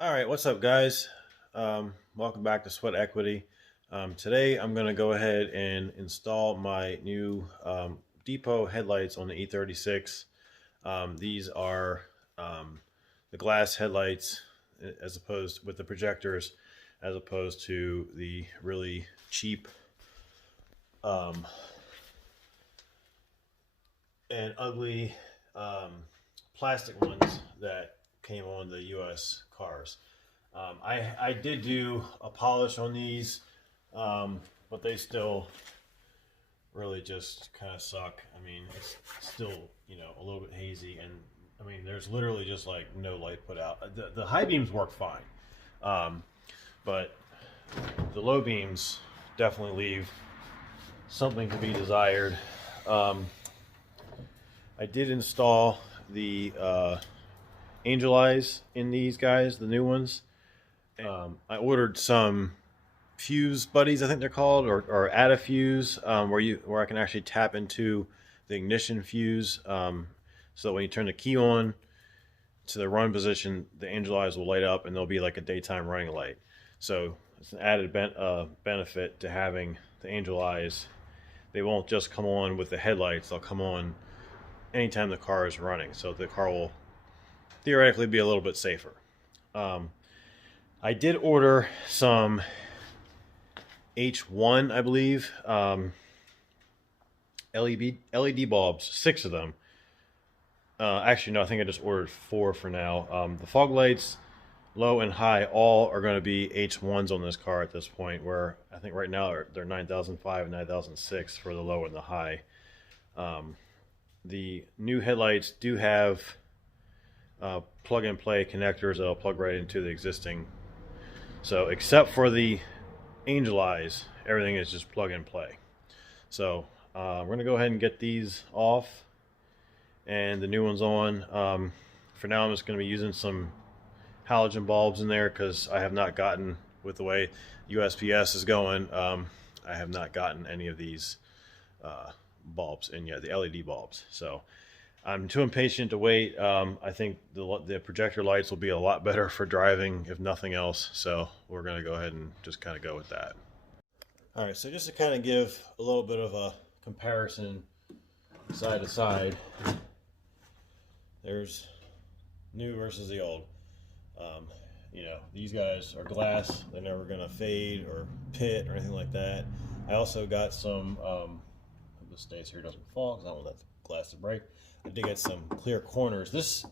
All right, what's up, guys? Welcome back to Sweat Equity. Today, I'm going to go ahead and install my new Depo headlights on the E36. These are the glass headlights, as opposed with the projectors, as opposed to the really cheap um, and ugly plastic ones that came on the U.S. cars. I did do a polish on these, but they still really just kind of suck. I mean, it's still, a little bit hazy, and I mean, there's literally just like no light put out. The high beams work fine, but the low beams definitely leave something to be desired. I did install the Angel Eyes in these guys, the new ones. I ordered some fuse buddies, I think they're called, or add a fuse, where I can actually tap into the ignition fuse, so that when you turn the key on to the run position, the Angel Eyes will light up and there'll be like a daytime running light. So it's an added benefit to having the Angel Eyes. They won't just come on with the headlights; they'll come on anytime the car is running, so the car will theoretically be a little bit safer. I did order some H1, I believe, LED bulbs, 6 of them. Actually, no, I think I just ordered 4 for now. The fog lights, low and high, all are going to be H1s on this car at this point, where I think right now they're 9005 and 9006 for the low and the high. The new headlights do have plug-and-play connectors that'll plug right into the existing. So except for the Angel Eyes, everything is just plug-and-play. So we're going to go ahead and get these off and the new ones on. For now, I'm just going to be using some halogen bulbs in there because I have not gotten, with the way USPS is going, I have not gotten any of these bulbs in yet, the LED bulbs. So I'm too impatient to wait. I think the projector lights will be a lot better for driving, if nothing else. So we're going to go ahead and just kind of go with that. All right, so just to kind of give a little bit of a comparison side to side, there's new versus the old. These guys are glass. They're never going to fade or pit or anything like that. I also got some, this stays here, doesn't fall because I don't want that glass to break. I did get some clear corners. This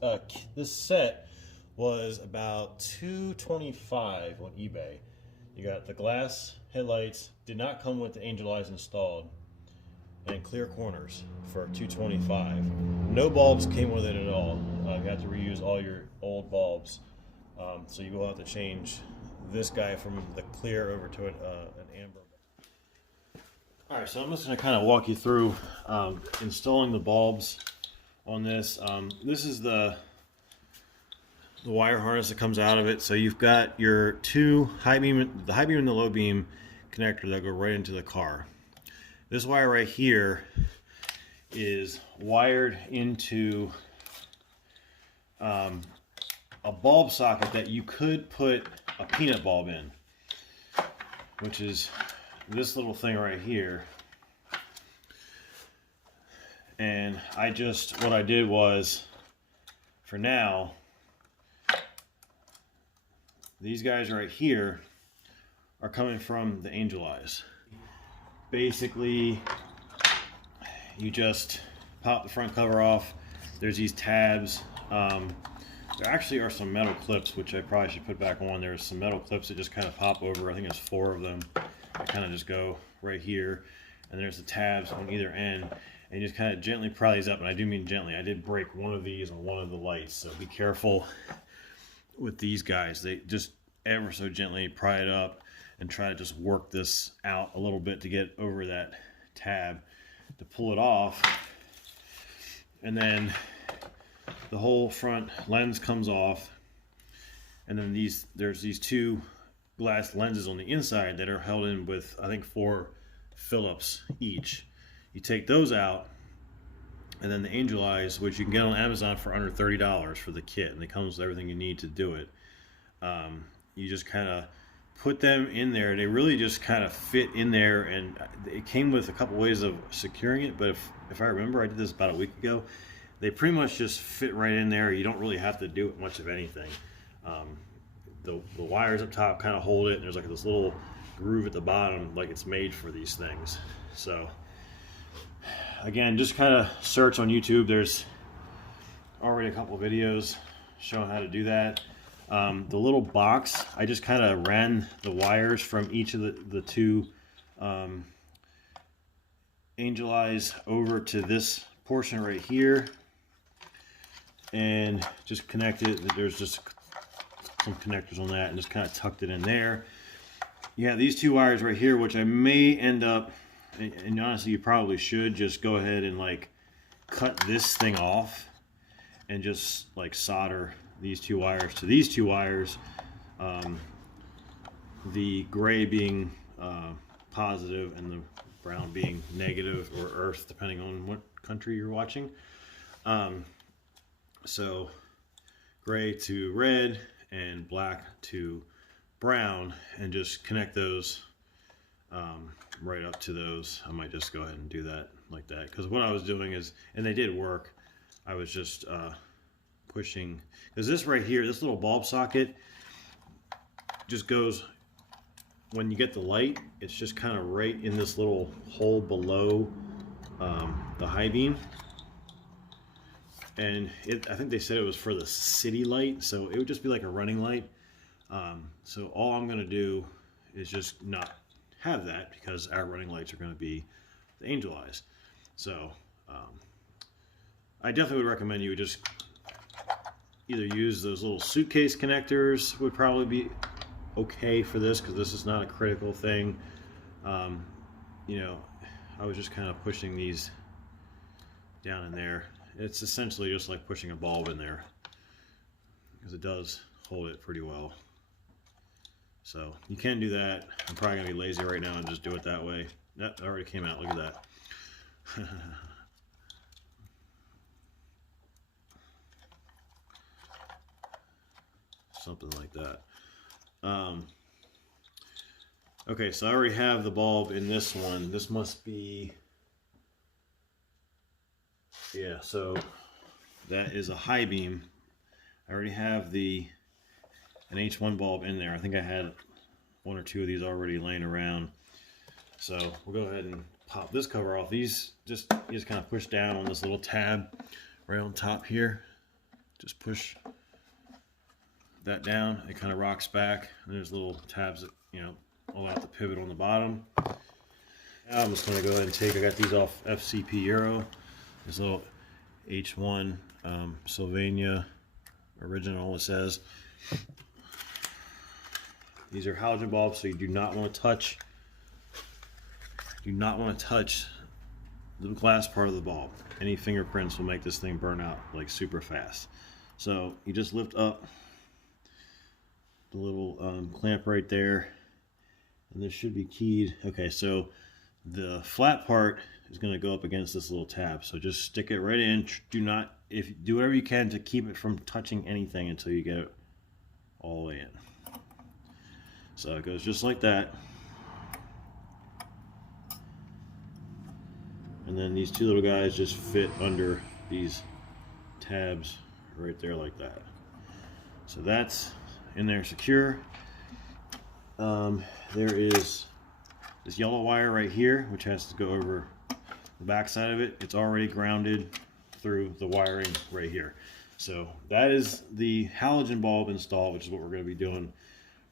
set was about $225 on eBay. You got the glass headlights, did not come with the Angel Eyes installed, and clear corners for $225. No bulbs came with it at all. You have to reuse all your old bulbs. So you will have to change this guy from the clear over to an amber. All right, so I'm just going to kind of walk you through installing the bulbs on this. This is the wire harness that comes out of it. So you've got your two high beam, the high beam and the low beam connector that go right into the car. This wire right here is wired into a bulb socket that you could put a peanut bulb in, which is this little thing right here. And what I did was, for now, these guys right here are coming from the Angel Eyes. Basically, you just pop the front cover off. There's these tabs. There actually are some metal clips, which I probably should put back on. There's some metal clips that just kind of pop over. I think there's 4 of them. They kind of just go right here. And there's the tabs on either end. And you just kind of gently pry these up. And I do mean gently. I did break one of these on one of the lights. So be careful with these guys. They just ever so gently pry it up and try to just work this out a little bit to get over that tab to pull it off. And then the whole front lens comes off, and then there's these 2 glass lenses on the inside that are held in with, I think, 4 Phillips each. You take those out, and then the Angel Eyes, which you can get on Amazon for under $30 for the kit, and it comes with everything you need to do it. You just kind of put them in there. They really just kind of fit in there, and it came with a couple ways of securing it, but if I remember, I did this about a week ago. They pretty much just fit right in there. You don't really have to do much of anything. The wires up top kind of hold it, and there's like this little groove at the bottom, like it's made for these things. So again, just kind of search on YouTube. There's already a couple of videos showing how to do that. The little box, I just kind of ran the wires from each of the two angel eyes over to this portion right here, and just connected. There's just some connectors on that, and just kind of tucked it in there. You have these two wires right here, which I may end up, and honestly you probably should just go ahead and like cut this thing off and just like solder these two wires to these two wires, the gray being positive and the brown being negative, or earth, depending on what country you're watching. So gray to red and black to brown, and just connect those right up to those. I might just go ahead and do that like that, because what I was doing is, and they did work, I was just pushing, because this right here, this little bulb socket just goes, when you get the light, it's just kind of right in this little hole below the high beam. And I think they said it was for the city light, so it would just be like a running light. So all I'm going to do is just not have that, because our running lights are going to be the angel eyes. So I definitely would recommend you just either use those little suitcase connectors, would probably be okay for this, because this is not a critical thing. You know, I was just kind of pushing these down in there. It's essentially just like pushing a bulb in there, because it does hold it pretty well. So you can do that. I'm probably gonna be lazy right now and just do it that way. That already came out. Look at that. Something like that. Okay, so I already have the bulb in this one. This must be, yeah, so that is a high beam. I already have an H1 bulb in there. I think I had one or two of these already laying around. So we'll go ahead and pop this cover off. These you just kind of push down on this little tab right on top here. Just push that down. It kind of rocks back. And there's little tabs that, you know, allow it to pivot on the bottom. Now I'm just going to go ahead and I got these off FCP Euro. This little H1 Sylvania original, it says. These are halogen bulbs, so you do not want to touch the glass part of the bulb. Any fingerprints will make this thing burn out like super fast. So you just lift up the little clamp right there, and this should be keyed. Okay, so the flat part is going to go up against this little tab, so just stick it right in. Do whatever you can to keep it from touching anything until you get it all the way in. So it goes just like that, and then these two little guys just fit under these tabs right there like that. So that's in there secure. There is this yellow wire right here, which has to go over the back side of it. It's already grounded through the wiring right here. So that is the halogen bulb install, which is what we're going to be doing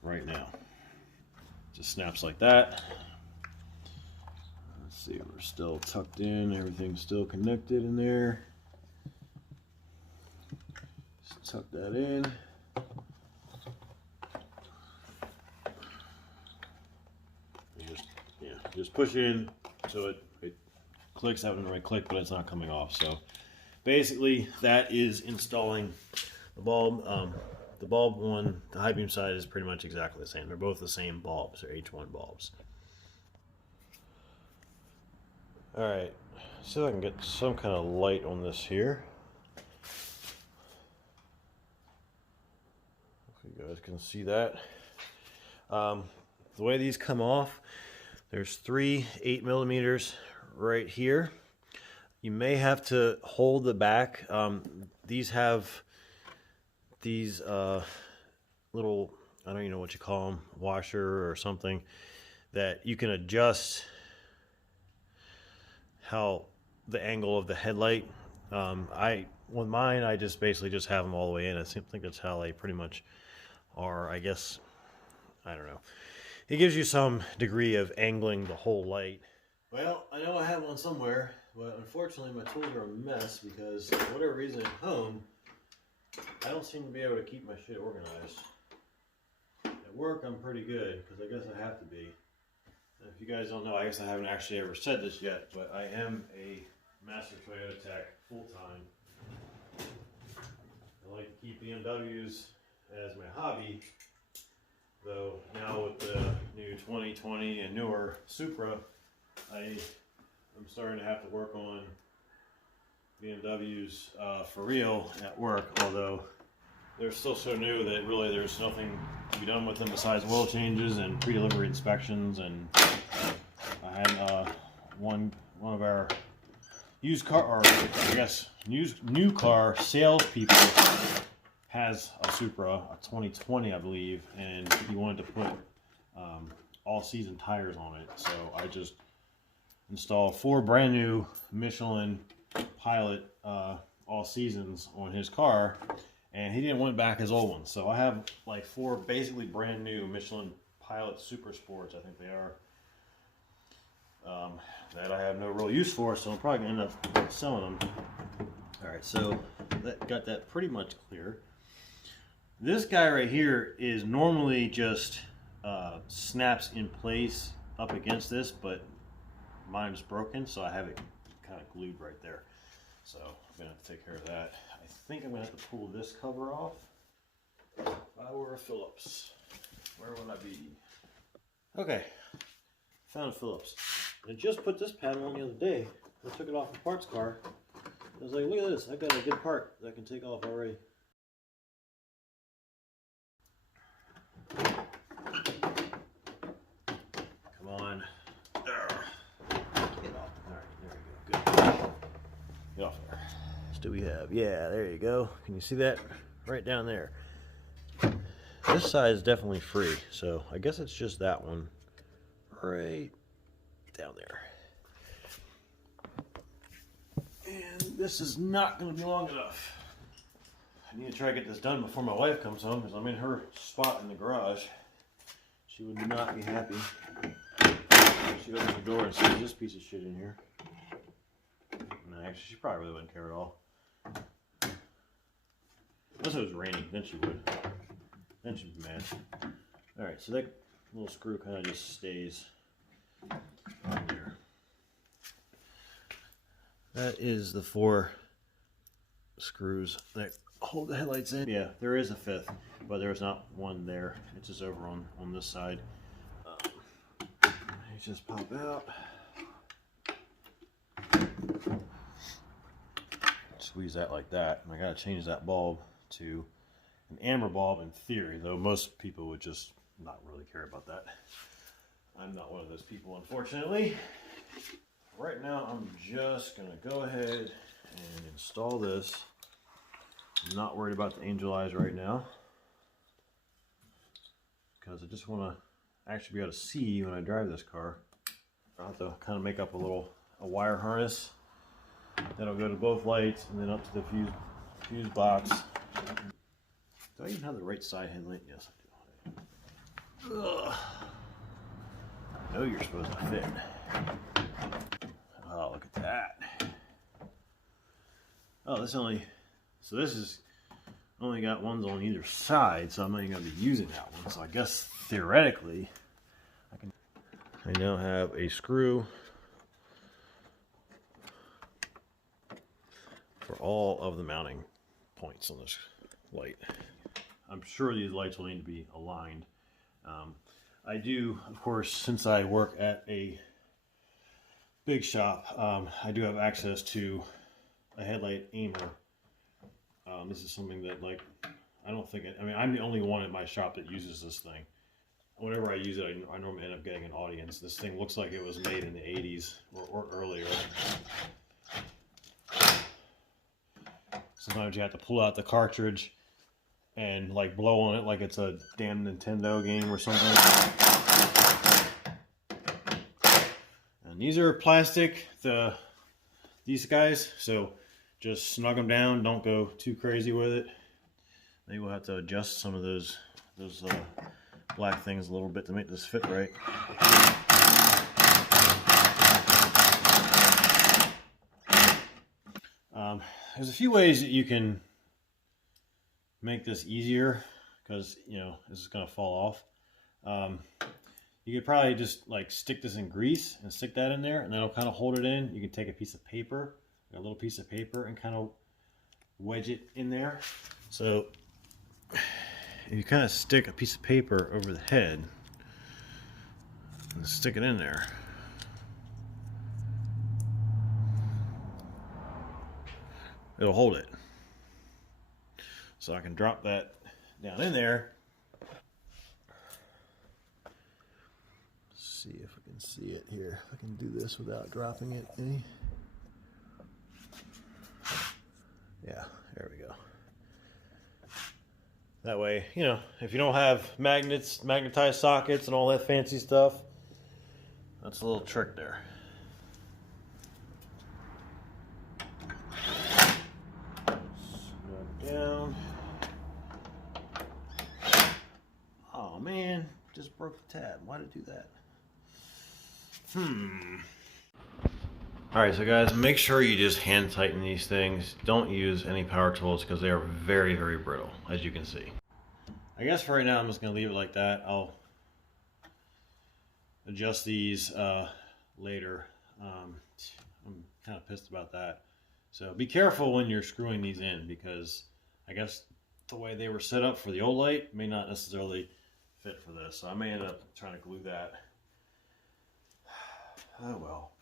right now. Just snaps like that. Let's see, we're still tucked in, everything's still connected in there. Just tuck that in. Just push it in so it clicks out in the right click, but it's not coming off. So basically that is installing the bulb. The bulb on the high beam side is pretty much exactly the same. They're both the same bulbs. They're H1 bulbs. Alright, see if I can get some kind of light on this here. You guys can see that. The way these come off, there's 3 8mm right here. You may have to hold the back. These have these little, I don't even know what you call them, washer or something, that you can adjust how the angle of the headlight. With mine, I just basically just have them all the way in. I think that's how they pretty much are, I guess. I don't know. It gives you some degree of angling the whole light. Well, I know I have one somewhere, but unfortunately my tools are a mess because for whatever reason at home, I don't seem to be able to keep my shit organized. At work, I'm pretty good because I guess I have to be. And if you guys don't know, I guess I haven't actually ever said this yet, but I am a master Toyota tech full-time. I like to keep BMWs as my hobby. Though now with the new 2020 and newer Supra, I'm starting to have to work on BMWs for real at work, although they're still so new that really there's nothing to be done with them besides oil changes and pre-delivery inspections. And I had one of our used car, or I guess new car salespeople has a Supra, a 2020 I believe, and he wanted to put all season tires on it. So I just installed 4 brand new Michelin Pilot all seasons on his car, and he didn't want back his old ones. So I have like 4 basically brand new Michelin Pilot Super Sports, I think they are, that I have no real use for, so I'm probably going to end up selling them. Alright, so that got that pretty much clear. This guy right here is normally just snaps in place up against this, but mine's broken, so I have it kind of glued right there. So I'm going to have to take care of that. I think I'm going to have to pull this cover off. If I were a Phillips, where would I be? Okay, found a Phillips. I just put this panel on the other day. I took it off the parts car. I was like, look at this, I got a good part that I can take off already. Come on. Get off. Alright, there we go. Good. Get off there. What do we have? Yeah, there you go. Can you see that? Right down there. This side is definitely free, so I guess it's just that one right down there. And this is not going to be long enough. I need to try to get this done before my wife comes home because I'm in her spot in the garage. She would not be happy. She opens the door and sees this piece of shit in here. No, actually, she probably really wouldn't care at all. Unless it was raining, then she would. Then she'd be mad. Alright, so that little screw kind of just stays on there. That is the 4 screws that hold the headlights in. Yeah, there is a 5th, but there's not one there. It's just over on this side. They just pop out. Squeeze that like that. And I gotta change that bulb to an amber bulb in theory, though most people would just not really care about that. I'm not one of those people, unfortunately. Right now, I'm just gonna go ahead and install this. I'm not worried about the angel eyes right now because I just want to actually be able to see when I drive this car. I'll have to kind of make up a wire harness that'll go to both lights and then up to the fuse box. Do I even have the right side headlight? Yes, I do. Ugh. I know you're supposed to fit. Oh, look at that. Oh, this is only got ones on either side, so I'm not even going to be using that one. So I guess theoretically, I now have a screw for all of the mounting points on this light. I'm sure these lights will need to be aligned. I do, of course, since I work at a big shop, I do have access to a headlight aimer. This is something that, like, I don't think it, I mean, I'm the only one at my shop that uses this thing. Whenever I use it, I normally end up getting an audience. This thing looks like it was made in the 80s or earlier. Sometimes you have to pull out the cartridge and like blow on it like it's a damn Nintendo game or something. And these are plastic, these guys, so just snug them down, don't go too crazy with it. Maybe we'll have to adjust some of those black things a little bit to make this fit right. There's a few ways that you can make this easier, because you know this is going to fall off. You could probably just like stick this in grease and stick that in there, and that'll kind of hold it in. You can take a piece of paper, a little piece of paper, and kind of wedge it in there. So if you kind of stick a piece of paper over the head and stick it in there, it'll hold it. So I can drop that down in there. Let's see if I can see it here. If I can do this without dropping it any. Yeah, there we go. That way, you know, if you don't have magnets, magnetized sockets and all that fancy stuff, that's a little trick there. Snug down. Oh man, just broke the tab. Why did it do that? Alright, so guys, make sure you just hand tighten these things. Don't use any power tools because they are very, very brittle, as you can see. I guess for right now I'm just going to leave it like that. I'll adjust these later. I'm kind of pissed about that. So be careful when you're screwing these in, because I guess the way they were set up for the old light may not necessarily fit for this. So I may end up trying to glue that. Oh well.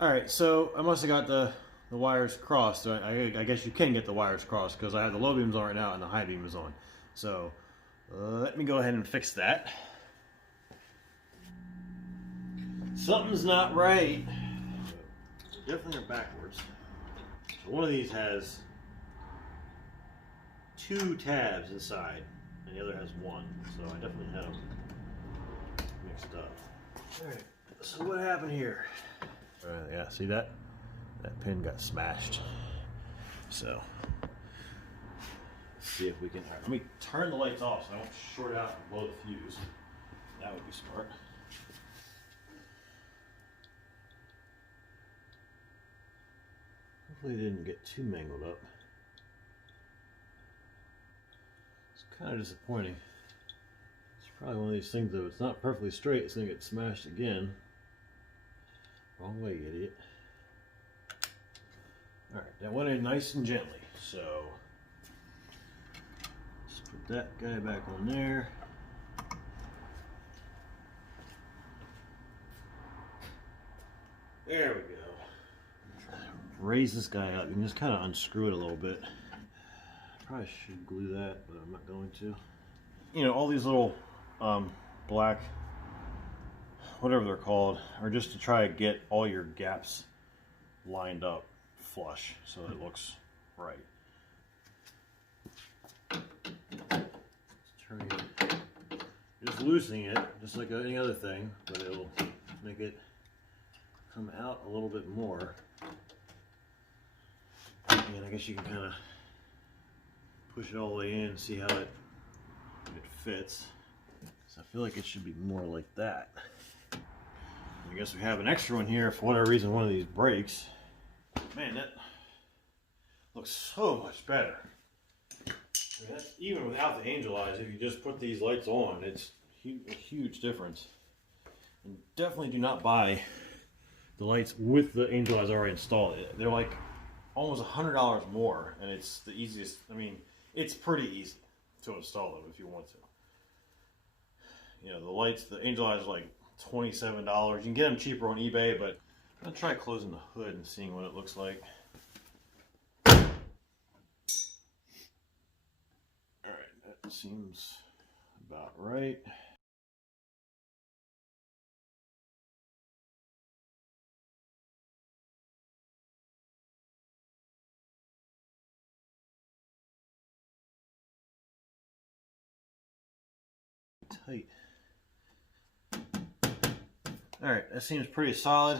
Alright, so I must have got the wires crossed. So I guess you can get the wires crossed because I have the low beams on right now and the high beam is on. So let me go ahead and fix that. Something's not right. Definitely are backwards. So one of these has 2 tabs inside and the other has 1. So I definitely had them mixed up. Alright, so what happened here? Yeah, see that? That pin got smashed. So, let's see if we can. Right, let me turn the lights off so I don't short out and blow the fuse. That would be smart. Hopefully, it didn't get too mangled up. It's kind of disappointing. It's probably one of these things, though. It's not perfectly straight. It's going to get smashed again. Wrong way, you idiot. Alright, that went in nice and gently, so let's put that guy back on there. There we go. Raise this guy up. You can just kind of unscrew it a little bit. Probably should glue that, but I'm not going to. You know, all these little black, whatever they're called, are just to try to get all your gaps lined up flush so it looks right. Just loosening it, just like any other thing, but it'll make it come out a little bit more. And I guess you can kind of push it all the way in and see how it fits. So I feel like it should be more like that. I guess we have an extra one here if for whatever reason one of these breaks. Man, that looks so much better. I mean, that's, even without the angel eyes, if you just put these lights on, it's a huge difference. And definitely do not buy the lights with the angel eyes already installed. They're like almost $100 more, and it's the easiest. I mean, it's pretty easy to install them if you want to. You know, the lights, the angel eyes are like $27. You can get them cheaper on eBay, but I'm gonna try closing the hood and seeing what it looks like. Alright, that seems about right. Tight. Alright, that seems pretty solid.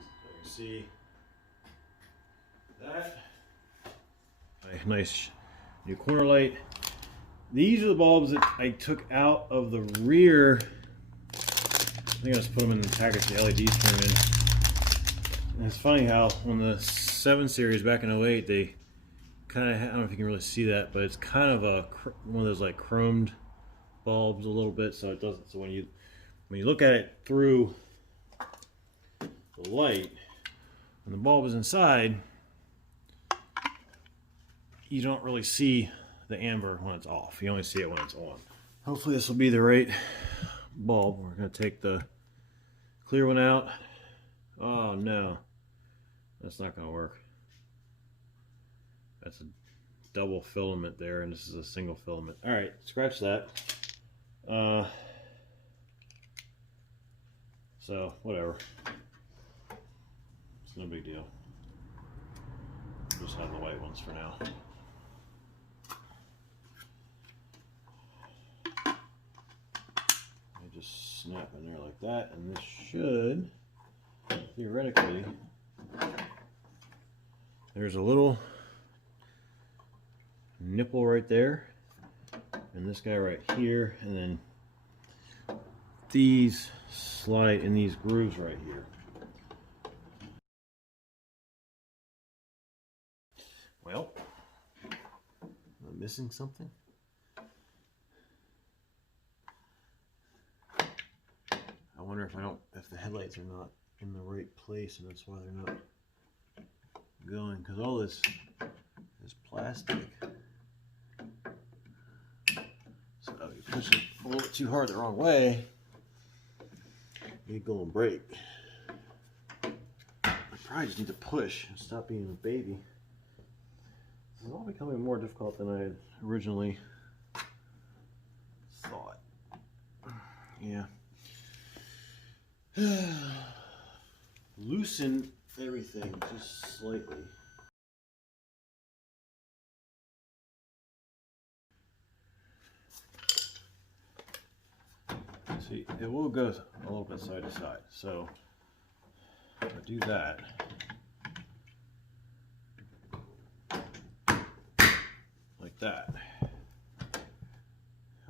So you can see that. A nice new corner light. These are the bulbs that I took out of the rear. I think I just put them in the package the LEDs came in. And it's funny how on the 7 Series back in 08, they kind of, I don't know if you can really see that, but it's kind of a one of those like chromed bulbs a little bit, so it doesn't. So when you look at it through the light, when the bulb is inside, you don't really see the amber when it's off. You only see it when it's on. Hopefully this will be the right bulb. We're going to take the clear one out. Oh no, that's not going to work. That's a double filament there, and this is a single filament. All right, scratch that. So whatever. It's no big deal. Just have the white ones for now. I just snap in there like that, and this should theoretically. There's a little nipple right there, and this guy right here, and then these slide in these grooves right here. Well, am I missing something? I wonder if the headlights are not in the right place, and that's why they're not going, because all this is plastic. So if you push it a little bit too hard the wrong way, you go and break. I probably just need to push and stop being a baby. It's all becoming more difficult than I had originally thought. Yeah. Loosen everything just slightly. See, it will go a little bit side to side, so if I do that, like that.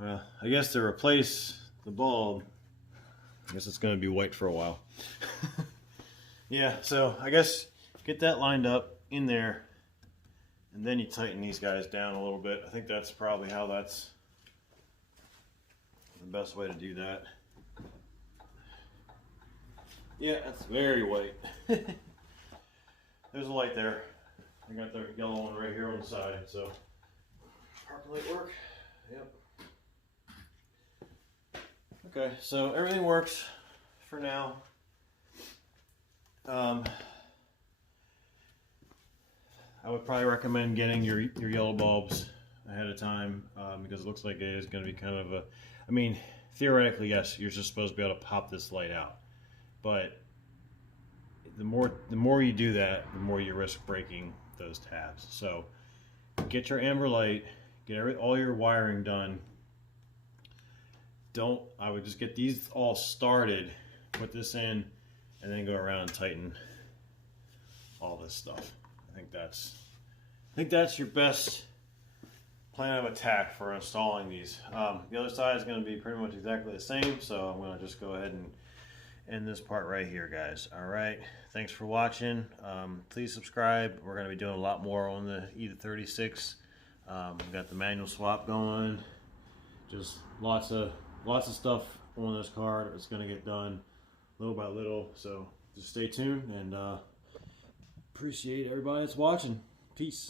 Well, I guess to replace the bulb, I guess it's going to be white for a while. Yeah, so I guess get that lined up in there, and then you tighten these guys down a little bit. I think that's probably how that's the best way to do that. Yeah, that's very white. There's a light there. I got the yellow one right here on the side, so parking light work. Yep. Okay, so everything works for now. I would probably recommend getting your yellow bulbs ahead of time, because it looks like it is going to be kind of a, I mean, theoretically, yes, you're just supposed to be able to pop this light out, but the more you do that, the more you risk breaking those tabs. So get your amber light, get all your wiring done. I would just get these all started, put this in, and then go around and tighten all this stuff. I think that's your best plan of attack for installing these. The other side is going to be pretty much exactly the same, so I'm going to just go ahead and end this part right here, guys. All right, thanks for watching. Please subscribe. We're going to be doing a lot more on the E36. We've got the manual swap going. Just lots of stuff on this car that's going to get done little by little. So just stay tuned, and appreciate everybody that's watching. Peace.